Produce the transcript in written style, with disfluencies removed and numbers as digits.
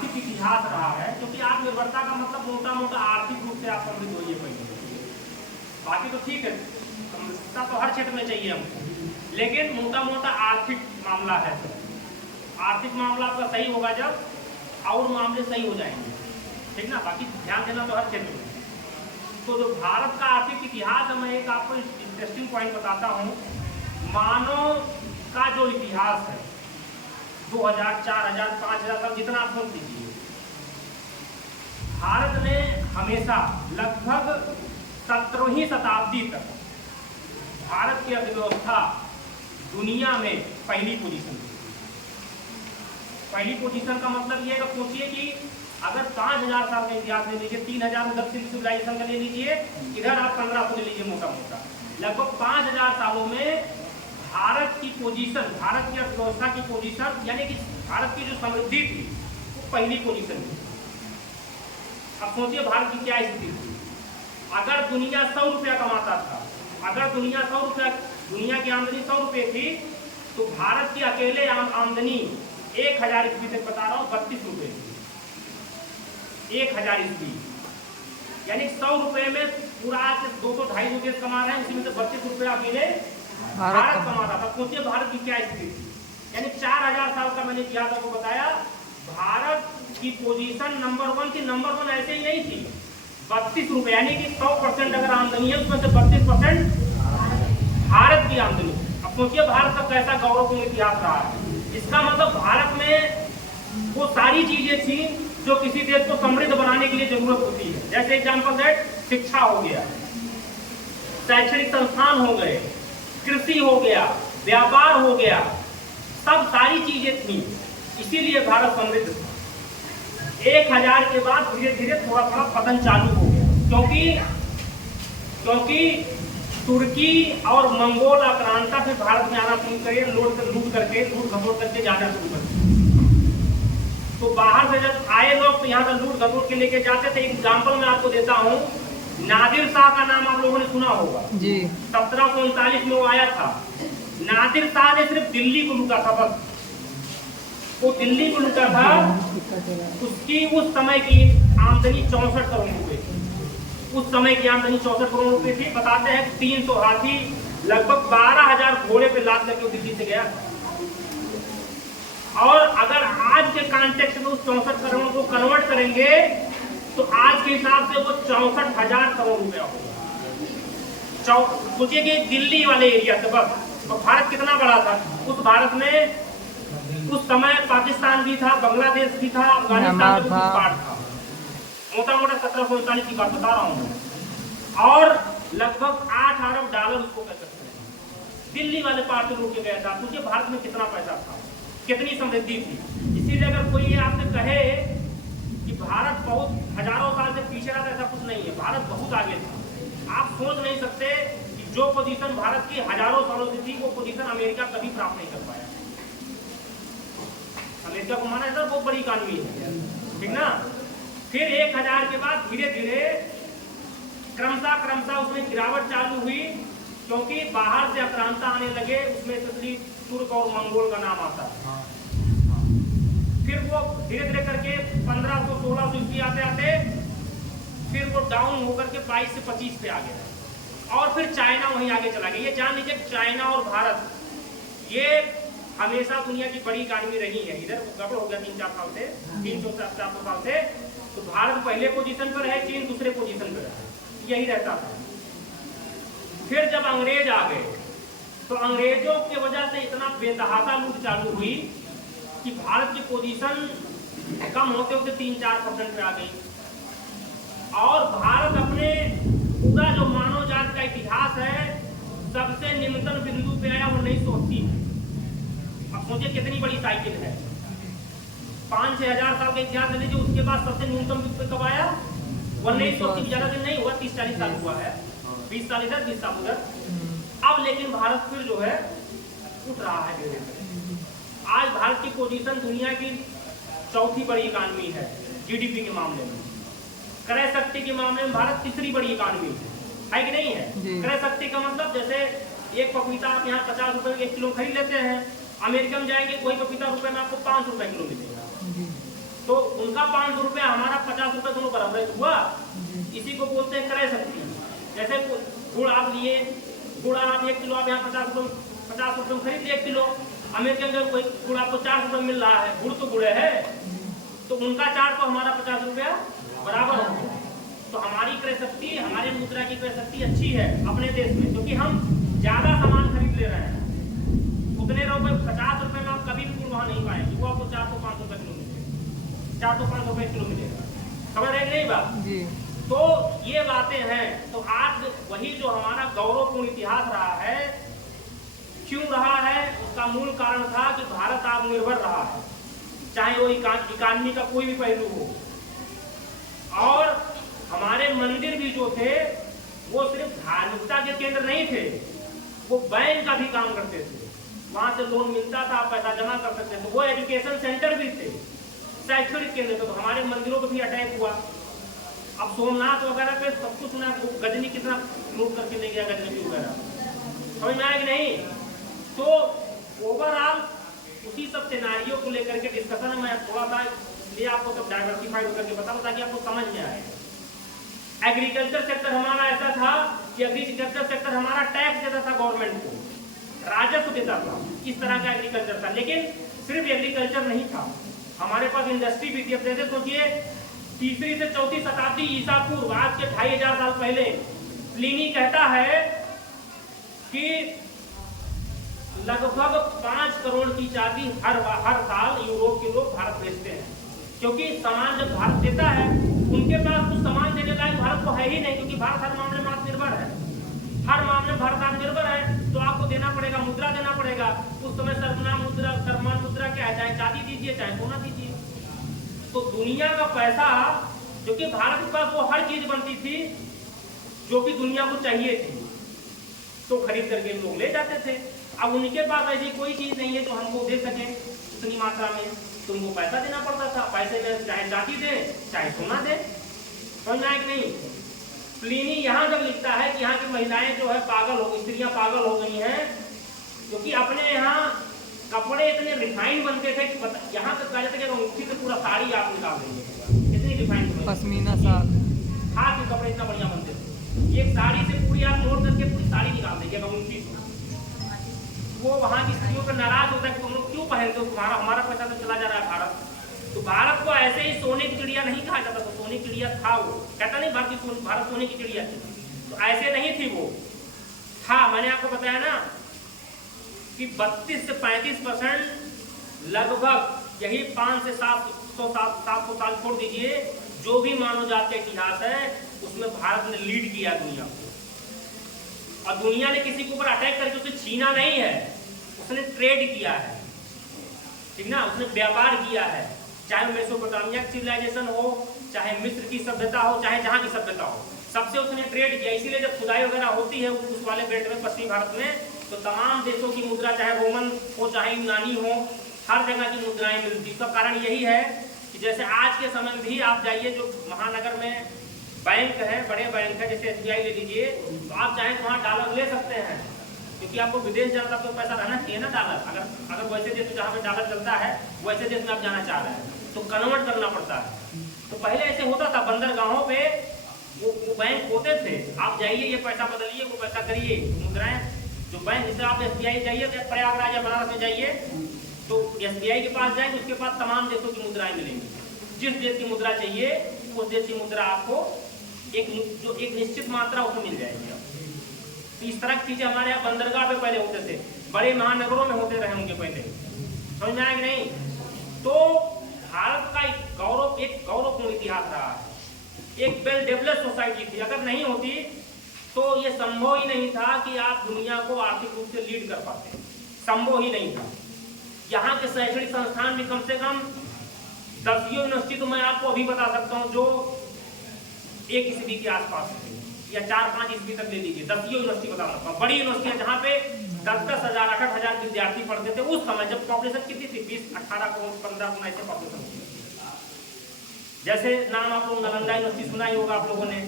आर्थिक इतिहास रहा है, क्योंकि आत्मनिर्भरता का मतलब मोटा मोटा आर्थिक रूप से आप समृद्ध होइए पहले। बाकी तो ठीक है, समृद्धता तो हर क्षेत्र में चाहिए हमको, लेकिन मोटा मोटा आर्थिक मामला है। आर्थिक मामला आपका सही होगा जब और मामले सही हो जाएंगे, ठीक ना। बाकी ध्यान देना तो हर क्षेत्र में। तो जो भारत का आर्थिक इतिहास है, मैं एक आपको इंटरेस्टिंग पॉइंट बताता हूँ। मानव का जो इतिहास है 2000, 4000, 5000 तक जितना आप सोच लीजिए, भारत ने हमेशा लगभग 17वीं शताब्दी तक भारत की अर्थव्यवस्था दुनिया में पहली पोजीशन थी। पहली पोजीशन का मतलब ये है, सोचिए कि अगर 5000 साल का इतिहास ले लीजिए, 3000 में दक्षिण सिविलाइजेशन का ले लीजिए, इधर आप 1500 ले लीजिए, मोटा मोटा लगभग 5000 सालों में भारत की पोजीशन, भारत की अर्थव्यवस्था की पोजीशन, यानी कि भारत की जो समृद्धि थी वो पहली पोजीशन थी। अब सोचिए भारत की क्या स्थिति थी। अगर दुनिया 100 रुपया कमाता था, अगर दुनिया 100 रुपया, दुनिया की आमदनी 100 रुपये थी, तो भारत की अकेले आमदनी 1000 ईस्वी तक बता रहा हूँ 32 रुपये थी। 1000 ईस्वी यानी 100 रुपये में पूरा आज 200-250 देश कमा रहे हैं, उसी में से 32 रुपया अकेले भारत कमा रहा था। सोचिए भारत की क्या स्थिति थी। यानी 4000 साल का मैंने इतिहास आपको बताया, भारत की पोजीशन नंबर 1 थी। नंबर 1 ऐसे ही नहीं थी, 32 रुपये, यानी कि 100% अगर आमदनी है उसमें से 32% भारत की आमदनी। अब सोचिए भारत का कैसा गौरवपूर्ण इतिहास रहा है। इसका मतलब भारत में वो सारी चीजें थी जो किसी देश को समृद्ध बनाने के लिए जरूरत होती है। जैसे एग्जाम्पल दैट शिक्षा हो गया, शैक्षणिक संस्थान हो गए, कृषि हो गया, व्यापार हो गया, सब सारी चीजें थी, इसीलिए भारत समृद्ध था। 1000 के बाद धीरे धीरे थोड़ा थोड़ा पतन चालू हो गया, क्योंकि तुर्की और मंगोल आक्रांता फिर भारत में आना शुरू करे, लूट खसोट करके जाना शुरू कर। तो बाहर से जब आए लोग तो यहाँ से लूट खसोट के लेके जाते थे। एग्जाम्पल मैं आपको देता हूँ, नादिर शाह का नाम आप लोगों ने सुना होगा जी। 1739 में वो आया था। नादिर शाह ने सिर्फ दिल्ली को लूटा था, बस वो दिल्ली को लूटा था। उसकी उस समय की आमदनी 64 करोड़ रुपए थी। उस समय की आमदनी 64 करोड़ रुपए थी। बताते हैं 300 हाथी, लगभग 12000 घोड़े पे लाद करके वो दिल्ली से गया। और अगर आज के कॉन्टेक्स्ट में उस 64 करोड़ को कन्वर्ट करेंगे तो आज के हिसाब से वो 64,000 करोड़ रुपया होगा। सोचिए कि दिल्ली वाले एरिया से बस, तो भारत कितना बड़ा था। उस भारत में उस समय पाकिस्तान भी था, बांग्लादेश भी था, अफगानिस्तान का पार्ट था। मोटा मोटा 1739 की बात बता रहा हूँ। और लगभग 8 अरब डॉलर उसको कह सकते हैं दिल्ली वाले पार्ट से लूट के गया था। सोचिए भारत में कितना पैसा था, कितनी समृद्धि थी। इसीलिए अगर कोई आपसे कहे कि भारत बहुत हजारों साल से पीछे रहा, ऐसा कुछ नहीं है। भारत बहुत आगे था। आप सोच नहीं सकते कि जो पोजीशन भारत की हजारों सालों से थी, वो पोजीशन अमेरिका कभी प्राप्त नहीं कर पाया। अमेरिका को माना है बहुत बड़ी इकानमी है, ठीक ना। फिर 1000 के बाद धीरे धीरे क्रमशः उसमें गिरावट चालू हुई, क्योंकि बाहर से आक्रांता आने लगे, उसमें स्पेशली तुर्क और मंगोल का नाम आता है। फिर वो धीरे धीरे करके 1500-1600 ईस्वी आते आते फिर वो डाउन होकर के 22 से 25 पे आ गया। और फिर चाइना वहीं आगे चला गया। ये जान लीजिए चाइना और भारत ये हमेशा दुनिया की बड़ी इकानमी रही है। इधर गड़बड़ हो गया 3-4 साल से, 300-400 साल से। तो भारत पहले पोजीशन पर है, चीन दूसरे पोजीशन पर है, यही रहता था। फिर जब अंग्रेज आ गए तो अंग्रेजों की वजह से इतना बेतहाशा लूट चालू हुई कि भारत की पोजीशन कम होते होते 3-4% पे आ गई। और भारत अपने पूरा जो मानव जाति का इतिहास है सबसे निम्नतम बिंदु पे आया 1980। अब सोचिए कितनी बड़ी साइकिल है। 5-6 हजार साल का इतिहास लीजिए, उसके बाद सबसे न्यूनतम बिंदु पे कब आया? 1980। ज्यादा दिन नहीं हुआ, 30-40 साल हुआ है। 20 साल इधर, 20 साल उधर। अब लेकिन भारत फिर जो है उठ रहा है धीरे धीरे। आज भारत की पोजीशन दुनिया की चौथी बड़ी इकानमी है जीडीपी के मामले में। क्रय शक्ति के मामले में भारत तीसरी बड़ी इकानमी है कि नहीं है? क्रय शक्ति का मतलब जैसे एक पपीता आप यहाँ 50 रुपए 1 किलो खरीद लेते हैं, अमेरिका में जाएंगे वही पपीता रुपए में आपको 5 रुपए किलो मिलेगा। तो उनका 500 रुपया, हमारा 50 रुपये, दोनों बराबर हुआ। इसी को बोलते हैं क्रय शक्ति। जैसे गुड़ आप लिए, गुड़ आप 1 किलो आप यहाँ 50 रुपये में खरीद लिए 1 किलो। अमेरिकन का कोई गुड़ आपको 4 रुपये मिल रहा है, गुड़ तो गुड़ है, तो उनका 4 तो हमारा 50 रुपया बराबर हो। तो हमारी क्रय शक्ति, हमारे मुद्रा की क्रय शक्ति अच्छी है अपने देश में, क्योंकि हम ज्यादा सामान खरीद ले रहे हैं। उतने रुपए 50 रुपए में आप कभी भी गुड़ वहां नहीं पाएंगे, वो आपको 400-500 रुपये किलो मिलेगा, 400-500 रुपये किलो मिलेगा। समझ रहे नहीं बात जी? तो ये बातें हैं। तो आज वही जो हमारा गौरवपूर्ण इतिहास रहा है, क्यों रहा है, उसका मूल कारण था कि भारत आत्मनिर्भर रहा है, चाहे वो इकानमी का कोई भी पहलू हो। और हमारे मंदिर भी जो थे वो सिर्फ धार्मिकता के केंद्र नहीं थे, वो बैंक का भी काम करते थे। वहां से लोन मिलता था, पैसा जमा कर सकते थे। वो एजुकेशन सेंटर भी थे, शैक्षणिक केंद्र थे। तो हमारे मंदिरों पर भी अटैक हुआ। अब सोमनाथ वगैरह पे सब कुछ सुना, गजनी कितना लूट करके ले गया, गजनी वगैरह, समझ में आया कि नहीं? तो ओवरऑल उसी सब सिनेरियो को लेकर के डिस्कशन में थोड़ा सा इसलिए आपको सब डाइवर्सिफाइड करके बता ताकि आपको समझ में आए। एग्रीकल्चर सेक्टर हमारा ऐसा था कि एग्रीकल्चर सेक्टर हमारा टैक्स देता था गवर्नमेंट को, राजस्व देता था, इस तरह का एग्रीकल्चर था। लेकिन सिर्फ एग्रीकल्चर नहीं था, हमारे पास इंडस्ट्री भी थी। अब जैसे सोचिए 3री से 4वीं शताब्दी ईसा पूर्व, आज के 2500 साल पहले, प्लिनी कहता है कि लगभग 5 करोड़ की चाबी हर साल यूरोप के लोग भारत भेजते हैं, क्योंकि सामान जब भारत देता है, उनके पास कुछ सामान देने लायक भारत को है ही नहीं, क्योंकि भारत हर मामले में आत्मनिर्भर है। हर मामले में भारत आत्मनिर्भर है, तो आपको देना पड़ेगा, मुद्रा देना पड़ेगा। उस समय सर्वनाम मुद्रा क्या है, चाहे चांदी दीजिए चाहे सोना दीजिए। तो दुनिया का पैसा, जो कि भारत के पास वो हर चीज बनती थी जो कि दुनिया को चाहिए थी, तो खरीद करके लोग ले जाते थे। अब उनके पास ऐसी कोई चीज नहीं है जो हमको दे सके उतनी मात्रा में, तो उनको पैसा देना पड़ता था। पैसे में चाहे चांदी दे चाहे सोना दे, समझ आए कि नहीं? प्लिनी यहाँ जब लिखता है कि यहाँ की महिलाएं जो है पागल हो, स्त्रियां पागल हो गई हैं, क्योंकि अपने यहाँ कपड़े इतने रिफाइंड बनते थे कि यहाँ तक कहा जाता है कि अंगूठी से पूरा साड़ी आप निकाल देंगे, इतनी रिफाइंड पश्मीना साल हाथ के कपड़े इतना बढ़िया बनते थे। एक साड़ी से पूरी आप मोड़ करके पूरी साड़ी निकाल देंगे अंगूठी से। वो वहाँ की स्त्रियों पर नाराज होता है कि तुम लोग क्यों पहनते हो, तुम्हारा हमारा पैसा तो चला जा रहा है भारत। तो भारत को ऐसे ही सोने की चिड़िया नहीं कहा जाता था, सोने की चिड़िया था वो, कहता नहीं भारत सोने की चिड़िया थी, तो ऐसे नहीं थी वो, था। मैंने आपको बताया ना कि 32 से 35% लगभग, यही 500 से 700 साल छोड़ दीजिए, जो भी मानव जाति का इतिहास है उसमें भारत ने लीड किया दुनिया को। और दुनिया ने किसी के ऊपर अटैक करके उसे छीना नहीं है, उसने ट्रेड किया है, ठीक ना, उसने व्यापार किया है। चाहे मेसोपोटामिया की सिविलाइजेशन हो, चाहे मिस्र की सभ्यता हो, चाहे जहां की सभ्यता हो, सबसे उसने ट्रेड किया। इसीलिए जब खुदाई वगैरह होती है उस वाले बेल्ट में, पश्चिमी भारत में, तो तमाम देशों की मुद्रा, चाहे रोमन हो चाहे यूनानी हो, हर जगह की मुद्राएं मिलती। इसका कारण यही है कि जैसे आज के समय में भी आप जाइए, जो महानगर में बैंक है, बड़े बैंक है, जैसे SBI ले लीजिए, तो आप चाहें तो वहाँ डॉलर ले सकते हैं, क्योंकि आपको विदेश जाना तो पैसा रहना चाहिए ना डॉलर। अगर वैसे देश में जहाँ पे डॉलर चलता है वैसे देश में आप जाना चाह रहे हैं तो कन्वर्ट करना पड़ता है। तो पहले ऐसे होता था, बंदरगाहों पे वो बैंक होते थे, आप जाइए, ये पैसा बदलिए, वो पैसा करिए, मुद्राएं जो बैंक, जैसे आप SBI जाइए, प्रयागराज या बनारस में जाइए, तो SBI के पास जाएंगे, उसके पास तमाम देशों की मुद्राएं मिलेंगी। जिस देश की मुद्रा चाहिए उस देश की मुद्रा आपको एक निश्चित मात्रा उसमें मिल जाएगी। तो इस तरह की चीजें हमारे यहाँ बंदरगाह पे पहले होते थे, बड़े महानगरों में होते रहे होंगे पहले, समझ में आया कि नहीं? तो भारत का एक गौरवपूर्ण इतिहास रहा है, एक वेल डेवलप्ड सोसाइटी थी। अगर नहीं होती तो ये संभव ही नहीं था कि आप दुनिया को आर्थिक रूप से लीड कर पाते, संभव ही नहीं था। यहाँ के शैक्षणिक संस्थान भी कम से कम 10 यूनिवर्सिटी तो मैं आपको अभी बता सकता हूँ जो 1 ईस्वी के आसपास थे, या 4-5 ईस्वी तक ले लीजिए, 10 यूनिवर्सिटी बता सकता हूँ, बड़ी यूनिवर्सिटियाँ जहाँ पे 10-10 हजार 8-8 हजार विद्यार्थी पढ़ते थे उस समय, जब पॉपुलेशन कितनी थी, 20-18 करोड़ 15 करोड़ ऐसे पॉपुलेशन थी। जैसे नाम आप लोग नालंदा यूनिवर्सिटी सुना ही होगा आप लोगों ने,